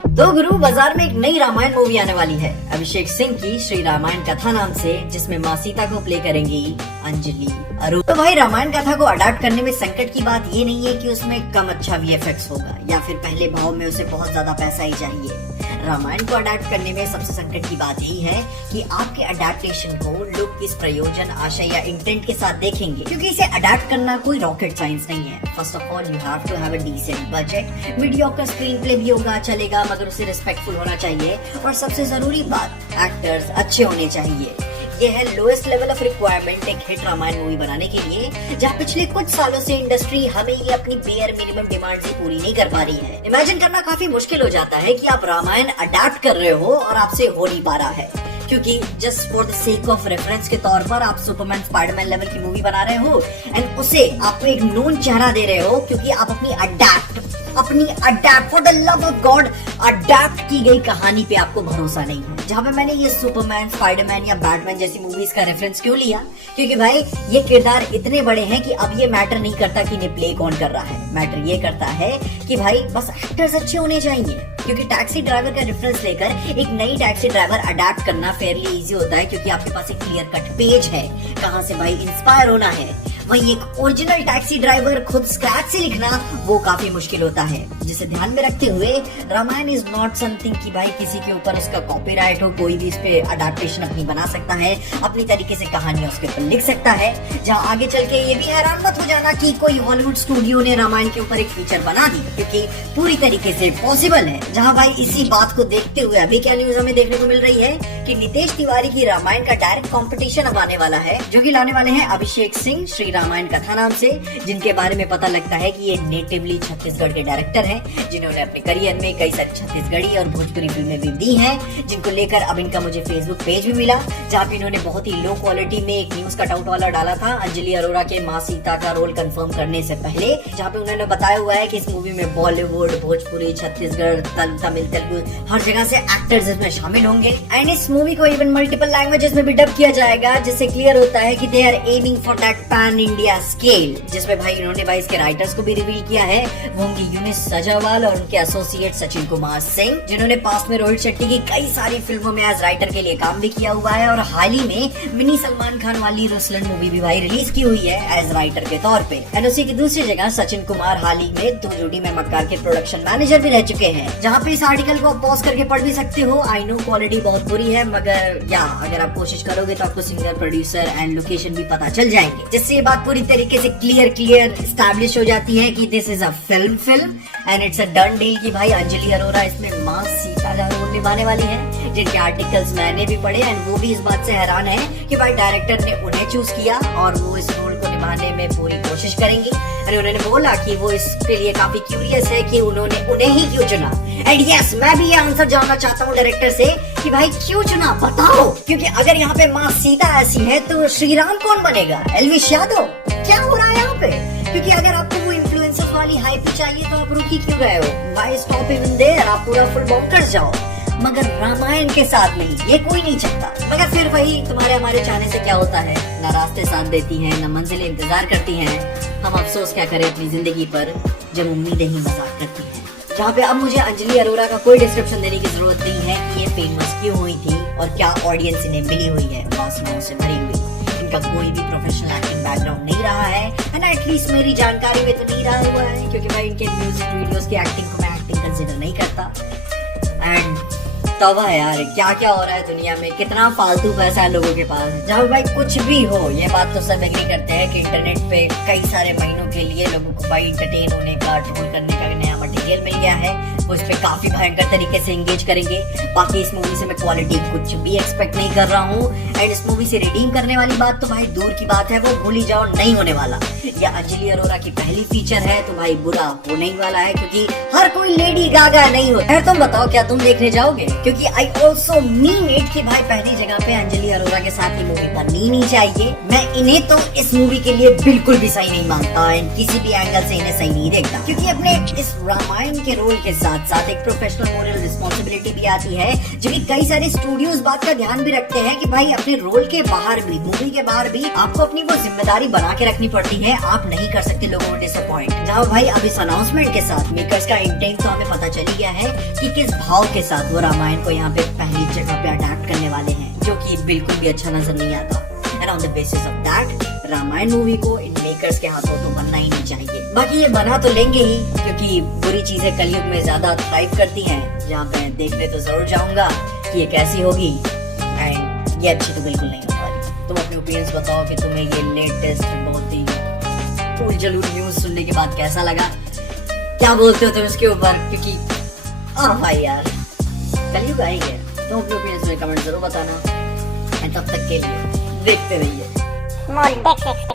दो गुरु बाजार में एक नई रामायण मूवी आने वाली है अभिषेक सिंह की श्री रामायण कथा नाम से, जिसमें माँ सीता को प्ले करेंगी अंजलि अरोरा। तो भाई रामायण कथा को अडाप्ट करने में संकट की बात ये नहीं है कि उसमें कम अच्छा वीएफएक्स होगा या फिर पहले भाव में उसे बहुत ज्यादा पैसा ही चाहिए। रामायण को अडाप्ट करने में सबसे संकट की बात यही है कि आपके अडेप्टेशन को लोग किस प्रयोजन, आशय या इंटेंट के साथ देखेंगे, क्योंकि इसे अडाप्ट करना कोई रॉकेट साइंस नहीं है। First of all you have to have a decent budget, mediocre screenplay भी होगा चलेगा, मगर उसे रिस्पेक्टफुल होना चाहिए। और सबसे जरूरी बात, एक्टर्स अच्छे होने चाहिए। ये है लोएस्ट लेवल ऑफ रिक्वायरमेंट एक हिट रामायण मूवी बनाने के लिए, जहाँ पिछले कुछ सालों से इंडस्ट्री हमें ये अपनी बेयर मिनिमम डिमांड ही पूरी नहीं कर पा रही है। इमेजिन करना काफी मुश्किल हो जाता है कि आप रामायण अडैप्ट कर रहे हो और आपसे हो नहीं पा रहा है, क्योंकि just for the sake of reference के तौर पर आप सुपरमैन, स्पाइडरमैन लेवल की मूवी बना रहे हो एंड उसे आपको एक नोन चेहरा दे रहे हो, क्योंकि आप अपनी adapt for the love of God adapt की गई कहानी पे आपको भरोसा नहीं है। जहाँ पे मैंने ये सुपरमैन, स्पाइडरमैन या बैटमैन जैसी मूवीज का रेफरेंस क्यों लिया, क्योंकि भाई ये किरदार इतने बड़े हैं कि अब ये मैटर नहीं करता कि इन्हें प्ले कौन कर रहा है, मैटर ये करता है कि भाई बस एक्टर्स अच्छे होने चाहिए। क्योंकि टैक्सी ड्राइवर का रेफरेंस लेकर एक नई टैक्सी ड्राइवर अडैप्ट करना फेयरली इजी होता है, क्योंकि आपके पास एक क्लियर कट पेज है कहाँ से भाई इंस्पायर होना है। वही एक ओरिजिनल टैक्सी ड्राइवर खुद स्क्रैच से लिखना वो काफी मुश्किल होता है, जिसे ध्यान में रखते हुए रामायण इज नॉट समथिंग कि भाई किसी के ऊपर उसका कॉपीराइट हो, कोई भी इस पे अडेप्टेशन अपनी बना सकता है, अपनी तरीके से कहानियां उसके ऊपर लिख सकता है। जहाँ आगे चल के ये भी हैरान मत हो जाना कि कोई हॉलीवुड स्टूडियो ने रामायण के ऊपर एक फीचर बना दी, क्योंकि पूरी तरीके से पॉसिबल है। जहाँ भाई इसी बात को देखते हुए अभी क्या न्यूज हमें देखने को मिल रही है कि नितेश तिवारी की रामायण का डायरेक्ट कॉम्पिटिशन अब आने वाला है, जो कि लाने वाले हैं अभिषेक सिंह श्री रामायण कथा नाम से, जिनके बारे में पता लगता है कि ये नेटिवली छत्तीसगढ़ के डायरेक्टर हैं, जिन्होंने अपने करियर में कई सारी छत्तीसगढ़ी और भोजपुरी फिल्में भी दी हैं, जिनको लेकर अब इनका मुझे फेसबुक पेज भी मिला, जहाँ पे इन्होंने बहुत ही लो क्वालिटी में एक न्यूज कटआउट वाला डाला था अंजलि अरोरा के माँ सीता का रोल कंफर्म करने से पहले, जहाँ पे उन्होंने बताया हुआ है कि इस मूवी में बॉलीवुड, भोजपुरी, छत्तीसगढ़, तमिल, तेलुगु हर जगह से एक्टर्स इसमें शामिल होंगे एंड इस मूवी को इवन मल्टीपल लैंग्वेजेस में भी डब किया जाएगा, जिससे क्लियर होता है कि they are aiming for that pan India scale. जिसमें भाई इन्होंने भाई इसके राइटर्स को भी रिवील किया है, वो होंगे यूनिस सजावाल और उनके एसोसिएट सचिन कुमार सिंह, जिन्होंने पास्ट में रोहित शेट्टी की कई सारी फिल्मों में एज राइटर के लिए काम भी किया हुआ है, और हाल ही में मिनी सलमान खान वाली रसलन मूवी भी भाई रिलीज की हुई है एज राइटर के तौर पे। एंड उसी की दूसरी जगह सचिन कुमार हाल ही में दो जोड़ी में मक्कार के प्रोडक्शन मैनेजर भी रह चुके हैं, जहाँ पे इस आर्टिकल को आप पॉज करके पढ़ भी सकते हो। आई नो क्वालिटी बहुत बुरी है, मगर या अगर आप कोशिश करोगे तो आपको सिंगर, प्रोड्यूसर एंड लोकेशन भी पता चल जाएंगे, जिससे ये बात पूरी तरीके से क्लियर एस्टैब्लिश हो जाती है कि this is a film and it's a done deal कि भाई अंजलि अरोरा इसमें माँ सीता का रोल निभाने वाली है, जिनके आर्टिकल्स मैंने भी पढ़े एंड वो भी इस बात से हैरान है कि भाई डायरेक्टर ने उन्हें चूज किया और वो इस रोल को निभाने में पूरी कोशिश करेंगी। और उन्होंने बोला कि वो इसके लिए काफी क्यूरियस है कि उन्होंने उन्हें ही क्यों चुना। एंड यस, मैं भी ये आंसर जानना चाहता हूँ डायरेक्टर से कि भाई क्यों चुना, बताओ, क्योंकि अगर यहाँ पे माँ सीता ऐसी है तो श्री राम कौन बनेगा? एलविश यादव? क्या हो रहा है यहाँ पे? क्योंकि अगर आपको वो इन्फ्लुएंसर्स वाली हाइप चाहिए तो आप रुकी क्यों गए हो? Why stop even there? आप पूरा फुल बॉन्कर्स जाओ, मगर रामायण के साथ नहीं, ये कोई नहीं चाहता। मगर फिर वही तुम्हारे हमारे चाहने से क्या होता है, न रास्ते साथ देती हैं, न मंजिलें इंतजार करती हैं। हम अफसोस क्या करें अपनी जिंदगी पर जब उम्मीदें ही मजाक करती हैं। जहाँ पे अब मुझे अंजलि अरोरा का कोई डिस्क्रिप्शन देने की जरूरत नहीं है कि ये फेमस क्यों हुई थी और क्या ऑडियंस इन्हें मिली हुई है, वासनाओं से भरी हुई। इनका कोई भी प्रोफेशनल एक्टिंग बैकग्राउंड नहीं रहा है एंड एटलीस्ट मेरी जानकारी में तो नहीं रहा हुआ है, क्योंकि भाई इनके म्यूजिक वीडियोस की एक्टिंग को मैं एक्टिंग कंसिडर नहीं करता। एंड तवा यार, क्या क्या हो रहा है दुनिया में, कितना फालतू पैसा है लोगों के पास। जब भाई कुछ भी हो, ये बात तो सब एग्री करते हैं कि इंटरनेट पे कई सारे महीनों के लिए लोगों को भाई इंटरटेन होने का, ट्रोल करने का नया मटेरियल मिल गया है, वो इस पे काफी भयंकर तरीके से एंगेज करेंगे। बाकी इस मूवी से मैं क्वालिटी कुछ भी एक्सपेक्ट नहीं कर रहा हूँ एंड इस मूवी से रिडीम करने वाली बात तो भाई दूर की बात है, वो भूल ही जाओ, नहीं होने वाला। या अंजलि अरोरा की पहली फीचर है तो भाई बुरा होने ही वाला है, क्योंकि हर कोई लेडी गागा नहीं होता है। तुम बताओ क्या तुम देखने जाओगे? क्योंकि आई ऑल्सो मीन इट कि भाई पहली जगह पे अंजलि अरोरा के साथ ये मूवी बननी नहीं चाहिए। मैं इन्हें तो इस मूवी के लिए बिल्कुल भी सही नहीं मानता एंड किसी भी एंगल से इन्हें सही नहीं देखता, क्योंकि अपने इस रामायण के रोल के साथ साथ एक प्रोफेशनल मोरल रिस्पॉन्सिबिलिटी रिस्पॉन्सिबिलिटी भी आती है, जो कि कई सारे स्टूडियोज बात का ध्यान भी रखते हैं कि भाई अपने रोल के बाहर भी, मूवी के बाहर भी आपको अपनी वो जिम्मेदारी बना के रखनी पड़ती है। आप नहीं कर सकते लोगों को डिसअपॉइंट। जहाँ भाई अब इस अनाउंसमेंट के साथ मेकर्स का इंटेंट तो हमें पता चल गया है कि किस भाव के साथ वो रामायण को यहाँ पे पहली जगह पे अडैप्ट करने वाले हैं, जो कि बिल्कुल भी अच्छा नजर नहीं आता। And on the basis of that Ramayan movie को इन मेकर्स के हाथों तो बनना ही नहीं चाहिए। बाकी ये बना तो लेंगे ही, क्योंकि बुरी चीजें कलयुग में ज्यादा थ्राइव करती हैं। जहाँ पे देखने तो जरूर जाऊंगा कि ये कैसी होगी, एंड ये अच्छी तो बिल्कुल नहीं होने वाली। तुम अपने ओपिनियंस बताओ कि तुम्हें ये लेटेस्ट बहुत ही फूल जलूर न्यूज सुनने के बाद कैसा लगा, क्या बोलते हो तुम इसके ऊपर, क्योंकि भाई यार कलयुग आई है। तुम अपने ओपिनियंस में कमेंट जरूर बताना, एंड तब तक के लिए देखते रहिए।